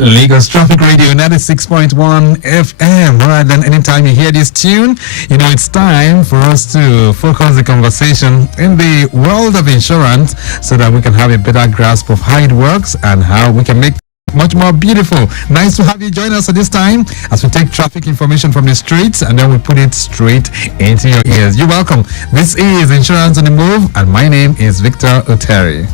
Lagos Traffic Radio 96.1 FM. All right, then anytime you hear this tune, you know it's time for us to focus the conversation in the world of insurance so that we can have a better grasp of how it works and how we can make it much more beautiful. Nice to have you join us at this time as we take traffic information from the streets and then we put it straight into your ears. You're welcome. This is Insurance on the Move and my name is Victor Oteri.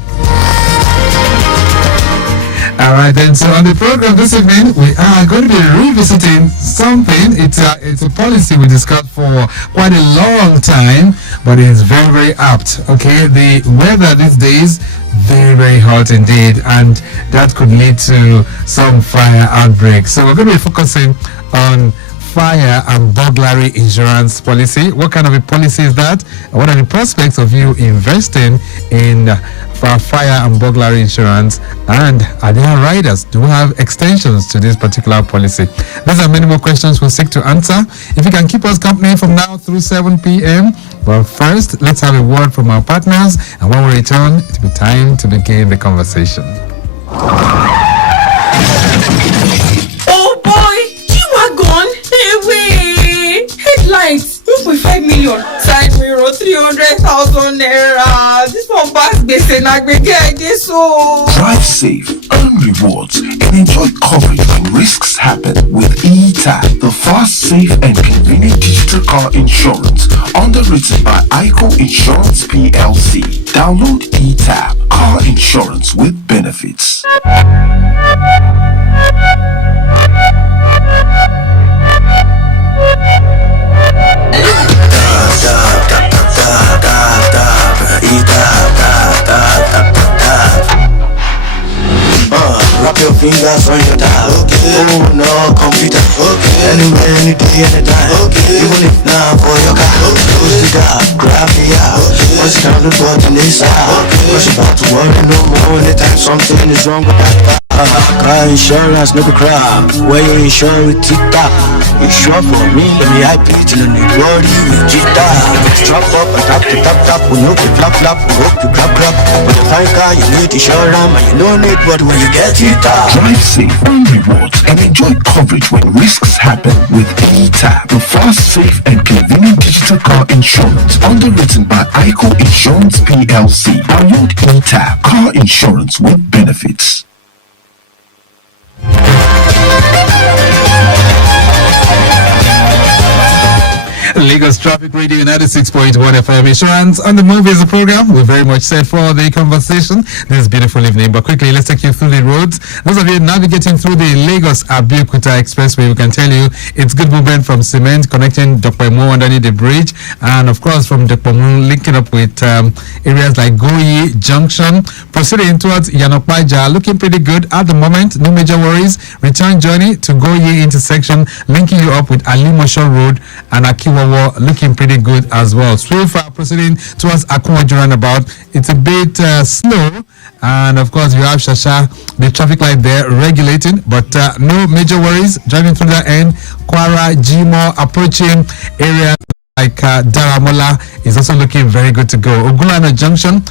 All right, then. So on the program this evening, we are going to be revisiting something. It's a policy we discussed for quite a long time, but it's very, very apt. Okay, the weather these days very, very hot indeed, and that could lead to some fire outbreaks. So we're going to be focusing on fire and burglary insurance policy. What kind of a policy is that? What are the prospects of you investing in for fire and burglary insurance, and are there riders? Do we have extensions to this particular policy? These are many more questions we'll seek to answer. If you can keep us company from now through 7 p.m. But first, let's have a word from our partners, and when we return, it'll be time to begin the conversation. Oh boy, you are gone away. Headlights, 2.5 million. Side mirror, 300,000 naira. This one pass base na gbege I dey so. Drive safe, earn rewards, and enjoy coverage when risks happen with eTab, the fast, safe, and convenient digital car insurance. Underwritten by ICO Insurance PLC. Download eTab, car insurance with benefits. Wrap your fingers on your dial. Oh no, computer. Anywhere, any day, anytime. Even if not for your car. Close the gap, grab the out. Once you down the button, it's out. Once you're about to worry no more. Anytime something is wrong with that car insurance, no go crap. Where you insure with Tita. Insure for me, let me hype it till I need worry with Tita. Strap up and tap, we know the flap, we hope you grab. When you find car, you need insurance, and you don't need what when you get Tita. Drive safe, earn rewards, and enjoy coverage when risks happen with eTab, the fast, safe, and convenient digital car insurance. Underwritten by ICO Insurance PLC. Download eTab, car insurance with benefits. Lagos Traffic Radio 96.1 FM. Insurance on the Move is a program. We're very much set for the conversation this beautiful evening. But quickly, let's take you through the roads. Those of you navigating through the Lagos-Abeokuta Expressway, we can tell you it's good movement from Cement connecting Dokpemu underneath the bridge. And of course, from Dokpemu linking up with areas like Goyi Junction. Proceeding towards Yanokpaja, looking pretty good at the moment. No major worries. Return journey to Goyi intersection, linking you up with Alimosho Road and Akiwawa, looking pretty good as well. So far, proceeding towards Akwaju roundabout, it's a bit slow, and of course you have Shasha, the traffic light there regulating, but no major worries. Driving through that end, Kwara, Jimo, approaching areas like Daramola is also looking very good to go. Ogulana Junction,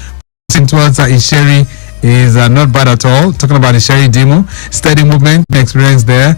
proceeding towards Isheri is not bad at all. Talking about the Sherry Demo, steady movement experience there.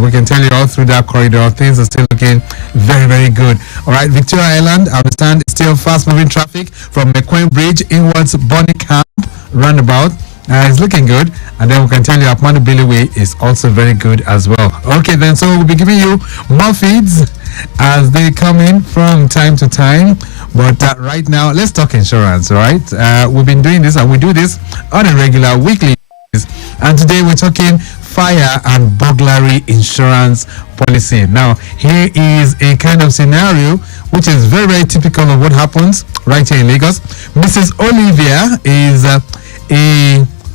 We can tell you all through that corridor, things are still looking very, very good. All right, Victoria Island, I understand it's still fast moving traffic from McQueen Bridge inwards Bonnie Camp roundabout. It's looking good, and then we can tell you Apmanu Bailey Way is also very good as well. Okay, then so we'll be giving you more feeds as they come in from time to time. But right now, let's talk insurance, all right? We've been doing this, and we do this on a regular weekly basis. And today we're talking fire and burglary insurance policy. Now, here is a kind of scenario which is very, very typical of what happens right here in Lagos. Mrs. Olivia is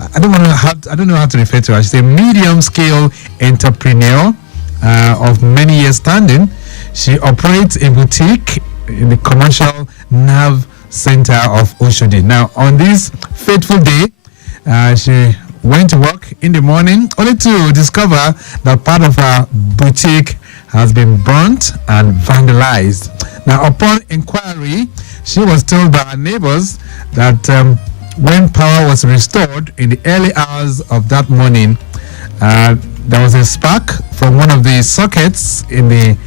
I don't know how to refer to her. She's a medium-scale entrepreneur of many years standing. She operates a boutique in the commercial nerve center of Oshodi. Now, on this fateful day, she went to work in the morning only to discover that part of her boutique has been burnt and vandalized. Now, upon inquiry, she was told by her neighbors that when power was restored in the early hours of that morning, there was a spark from one of the sockets in the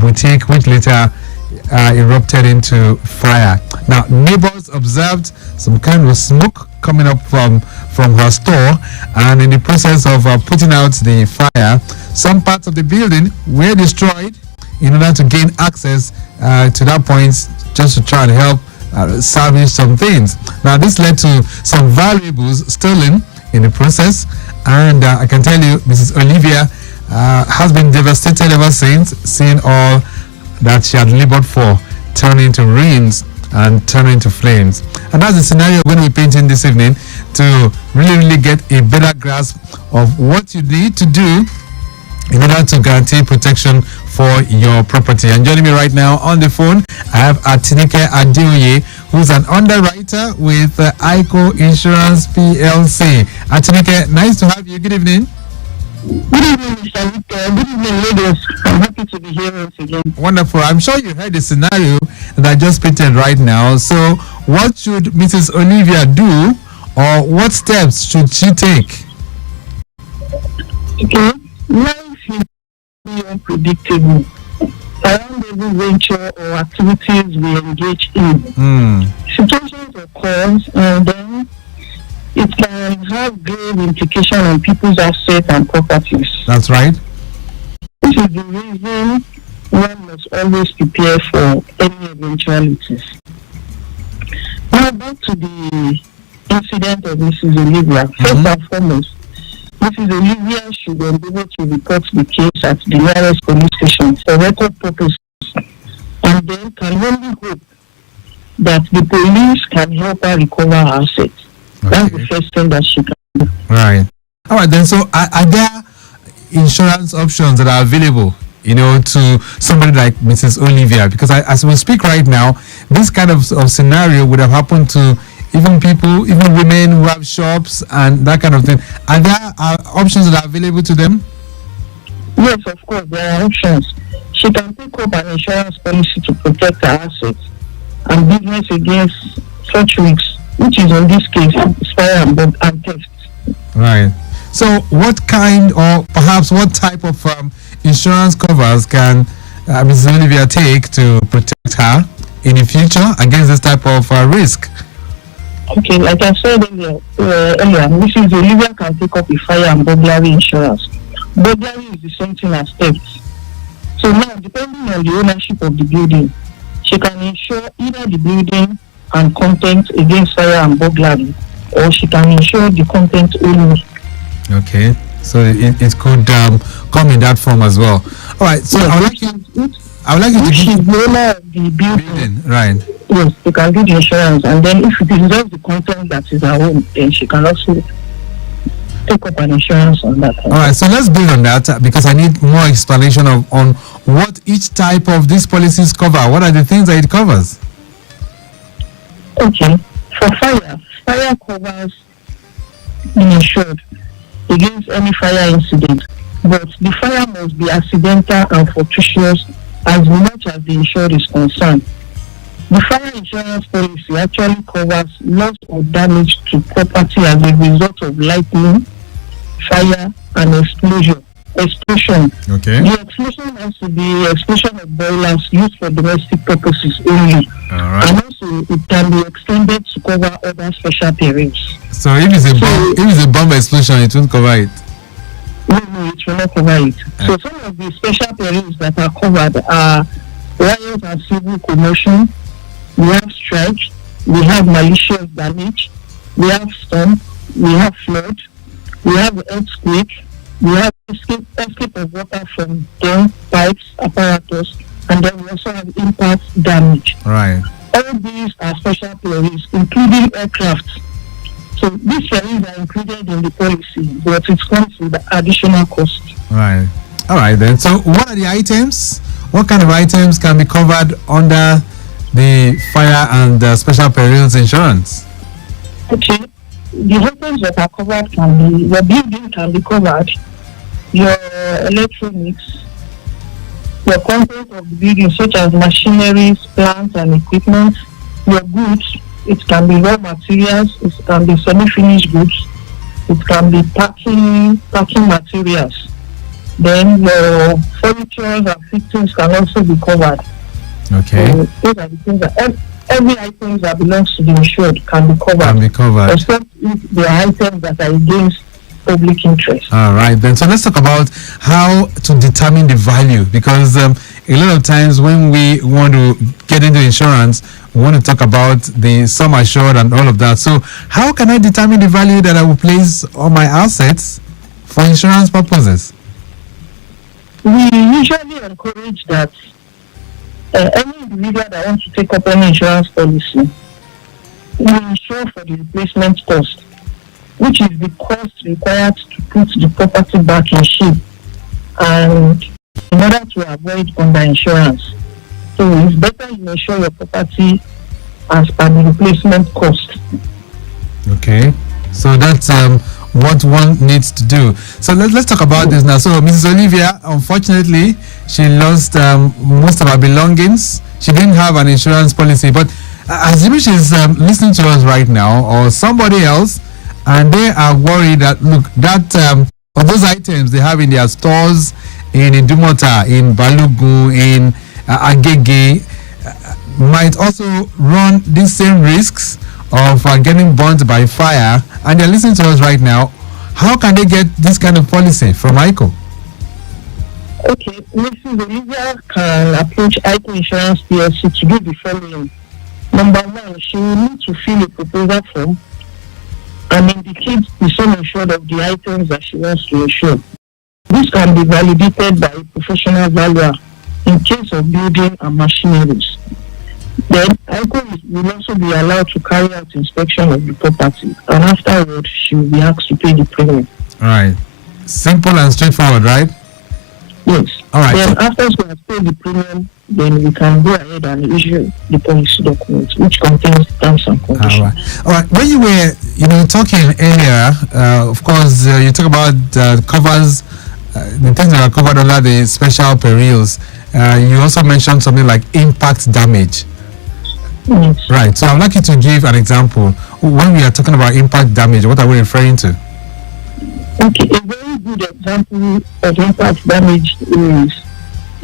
boutique, which later erupted into fire. Now, neighbors observed some kind of smoke coming up from her store, and in the process of putting out the fire, some parts of the building were destroyed in order to gain access to that point, just to try and help salvage some things. Now, this led to some valuables stolen in the process, and I can tell you, Mrs. Olivia has been devastated ever since, seeing all that she had labored for turn into ruins and turn into flames. And that's the scenario we're going to be painting this evening, to really get a better grasp of what you need to do in order to guarantee protection for your property. And joining me right now on the phone, I have Atinike Adeoye, who's an underwriter with ICO Insurance PLC. Atinike, nice to have you. Good evening. Good evening, Mr. Victor. Good evening, ladies. I'm happy to be here once again. Wonderful. I'm sure you heard the scenario that I just painted right now. So, what should Mrs. Olivia do, or what steps should she take? Okay. Life is unpredictable. Around every venture or activities we engage in, situations occur, and then it can have grave implications on people's assets and properties. That's right. This is the reason one must always prepare for any eventualities. Now back to the incident of Mrs. Olivia. First and foremost, Mrs. Olivia should be able to report the case at the nearest police station for record purposes, and then can only hope that the police can help her recover her assets. Okay. That's the first thing that she can do. Right. All right, then. So, are there insurance options that are available, to somebody like Mrs. Olivia? Because as we speak right now, this kind of scenario would have happened to even people, even women who have shops and that kind of thing. Are there options that are available to them? Yes, of course, there are options. She can pick up an insurance policy to protect her assets and business against such risks, which is in this case fire and theft. Right. So, what kind, or perhaps what type of insurance covers can Mrs. Olivia take to protect her in the future against this type of risk? Okay, like I said earlier, Mrs. Olivia can take up a fire and burglary insurance. Burglary is the same thing as theft. So now, depending on the ownership of the building, she can insure either the building and content against fire and burglary, or she can insure the content only. Okay, so it could come in that form as well. All right, so I would like you to give the owner of the building, right? Yes, she can do the insurance, and then if it is just the content that is her own, then she can also take up an insurance on that. All right, so let's build on that, because I need more explanation on what each type of these policies cover. What are the things that it covers? Okay, for fire covers the insured against any fire incident, but the fire must be accidental and fortuitous as much as the insured is concerned. The fire insurance policy actually covers loss or damage to property as a result of lightning, fire, and explosion. Okay. The explosion has to be explosion of boilers used for domestic purposes only. All right. And also, it can be extended to cover other special perils. So if it's a bomb explosion, it won't cover it? No, it will not cover it. So some of the special perils that are covered are riot and civil commotion, we have strike, we have malicious damage, we have storm, we have flood, we have earthquake, we have escape of water from dam, pipes, apparatus, and then we also have impact damage. Right. All these are special perils, including aircraft. So these perils are included in the policy, but it comes with additional cost. Right. All right then. So what are the items? What kind of items can be covered under the fire and special perils insurance? Okay. The items that are covered can be, your building can be covered, your electronics, your content of the building, such as machineries, plants, and equipment, your goods. It can be raw materials, it can be semi-finished goods, It can be packing materials. Then your furniture and fittings can also be covered. Okay. So those are the things that every item that belongs to the insured can be covered. Except if there are items that are against public interest. All right, then. So let's talk about how to determine the value, because a lot of times when we want to get into insurance, we want to talk about the sum assured and all of that. So how can I determine the value that I will place on my assets for insurance purposes? We usually encourage that any individual that wants to take up any insurance policy will insure for the replacement cost, which is the cost required to put the property back in shape, and in order to avoid underinsurance. So it's better you insure your property as per the replacement cost. Okay, so that's what one needs to do. So let's talk about this now. So Mrs. Olivia, unfortunately, she lost most of her belongings. She didn't have an insurance policy, but assuming she's listening to us right now, or somebody else, and they are worried that, look, that or those items they have in their stores in Idumota, in Balugu, in Agege, might also run these same risks of getting burnt by fire, and they're listening to us right now. How can they get this kind of policy from ICO? Okay, Mrs. Olivia can approach ICO Insurance PLC to do the following. Number one, she will need to fill a proposal form and indicate the sum insured of the items that she wants to insure. This can be validated by a professional valuer in case of building and machineries. Then ICO will also be allowed to carry out inspection of the property, and afterwards she will be asked to pay the premium. All right. Simple and straightforward, right? Yes. All right. Then after she has paid the premium, then we can go ahead and issue the policy document, which contains terms and conditions. All right. All right. When you were, talking earlier, of course, you talk about covers, the things that are covered under the special perils. You also mentioned something like impact damage. Yes. Right. So I'd like you to give an example. When we are talking about impact damage, what are we referring to? Okay, a very good example of impact damage is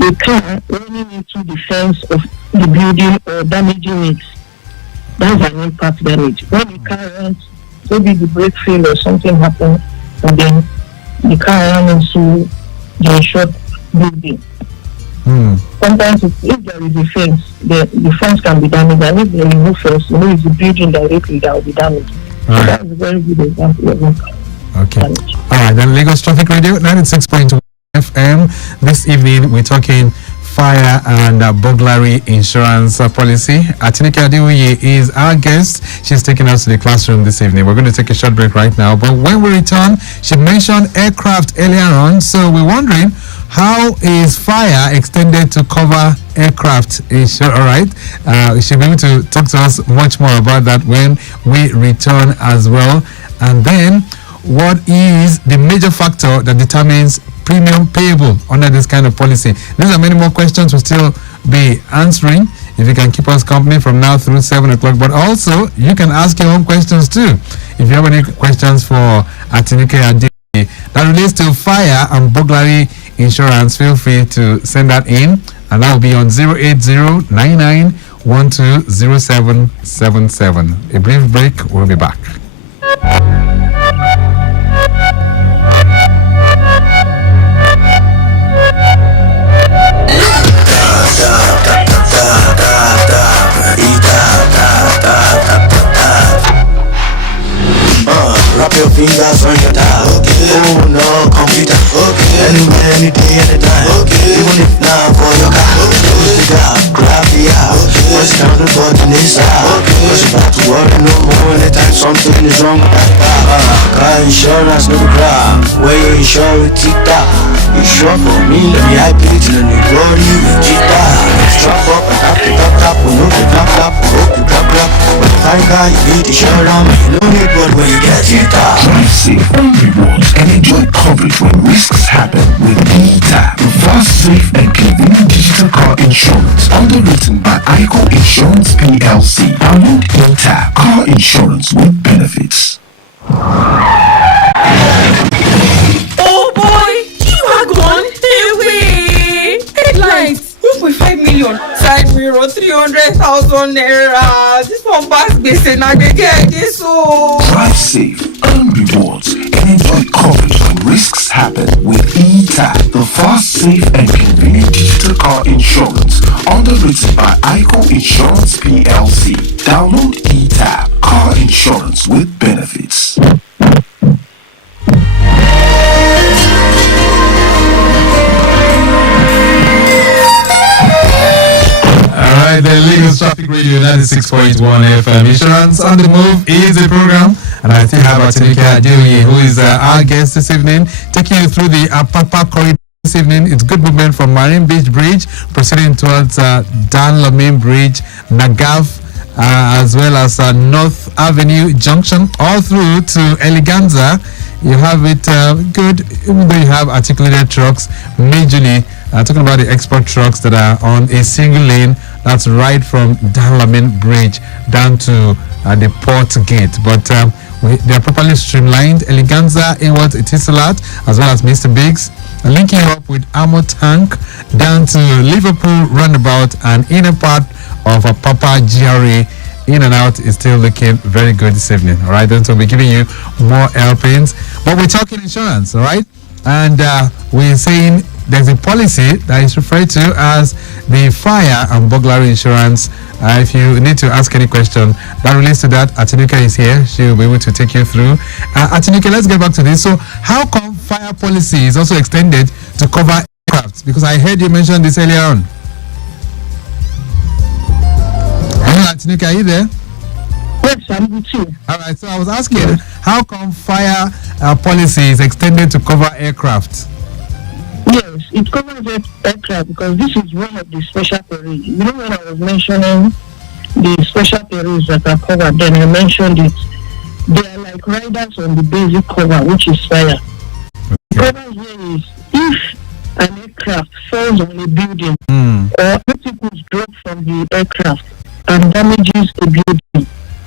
a car running into the fence of the building or damaging it. That's an impact damage. When the car runs, maybe the brake fail or something happens, and then the car runs into the insured building. Sometimes if there is a fence, the fence can be damaged, and if there is no fence, it's the building directly that will be damaged. All right. That's a very good example of impact. Okay. Damage. All right. Then Lagos Traffic Radio 96.1 FM. This evening we're talking fire and burglary insurance policy. Atinike Adewuye is our guest. She's taking us to the classroom this evening. We're going to take a short break right now, but when we return, she mentioned aircraft earlier on, so we're wondering, how is fire extended to cover aircraft? All right. She'll be able to talk to us much more about that when we return as well. And then, what is the major factor that determines premium payable under this kind of policy? These are many more questions we'll still be answering if you can keep us company from now through 7 o'clock. But also, you can ask your own questions too. If you have any questions for Atinike Adewuye that relates to fire and burglary insurance, feel free to send that in, and that will be on 08099120777. A brief break, we'll be back. Wrap your fingers on your dial. Oh no, computer. Anywhere, any day, anytime. Even if not for your car. Close the gap, grab the app. Once you down the button, it's out. Cause you about to worry no more anytime something is wrong with that car. Car insurance, no grab. Where you insure it, TikTok. You sure for me, let me hype it till you glory with Jita. Strap up and tap the tap, we know the clap. Hope you clap. But the fine guy, you need to share around. You don't need but when you get it. Drive safe on rewards and enjoy coverage when risks happen with ETAP, the fast, safe, and convenient digital car insurance. Underwritten by ICO Insurance PLC. Download ETAP, car insurance with benefits. Oh boy, G-Wagon, away. Headlights, 1.5 million. Side mirror, 300,000 naira. This one pass gbese na get this so. Drive safe, earn rewards, and enjoy coverage when risks happen with eTap, the fast, safe, and convenient digital car insurance. Underwritten by ICO Insurance PLC. Download eTap, car insurance with benefits. Alright, the Lagos Traffic Radio 96.1 FM. Insurance on the Move is the program. And I still have Atinika Adeoye, who is our guest this evening, taking you through the Apapa corridor this evening. It's good movement from Marine Beach Bridge, proceeding towards Dan Lamin Bridge, Nagav, as well as North Avenue Junction, all through to Eleganza. You have it good, even though you have articulated trucks, majorly talking about the export trucks that are on a single lane. That's right from Dan Lamin Bridge down to the port gate. But they are properly streamlined. Eleganza, Inward, Etisalat, as well as Mr. Biggs, linking up with Ammo Tank down to Liverpool Roundabout and inner part of Papa GRA. In and out is still looking very good this evening. All right, then so we're giving you more airplanes, but we're talking insurance. All right, and we're saying there's a policy that is referred to as the fire and burglary insurance. If you need to ask any question that relates to that, Atinuka is here. She'll be able to take you through. Atinuka, let's get back to this. So how come fire policy is also extended to cover aircraft? Because I heard you mention this earlier on. Atinuka, are you there? Yes, I'm with you. All right, so I was asking, how come fire policy is extended to cover aircraft? Yes, it covers aircraft because this is one of the special periods. You know, when I was mentioning the special periods that are covered, then I mentioned it. They are like riders on the basic cover, which is fire. Okay. Cover here is if an aircraft falls on a building or particles drop from the aircraft and damages the building,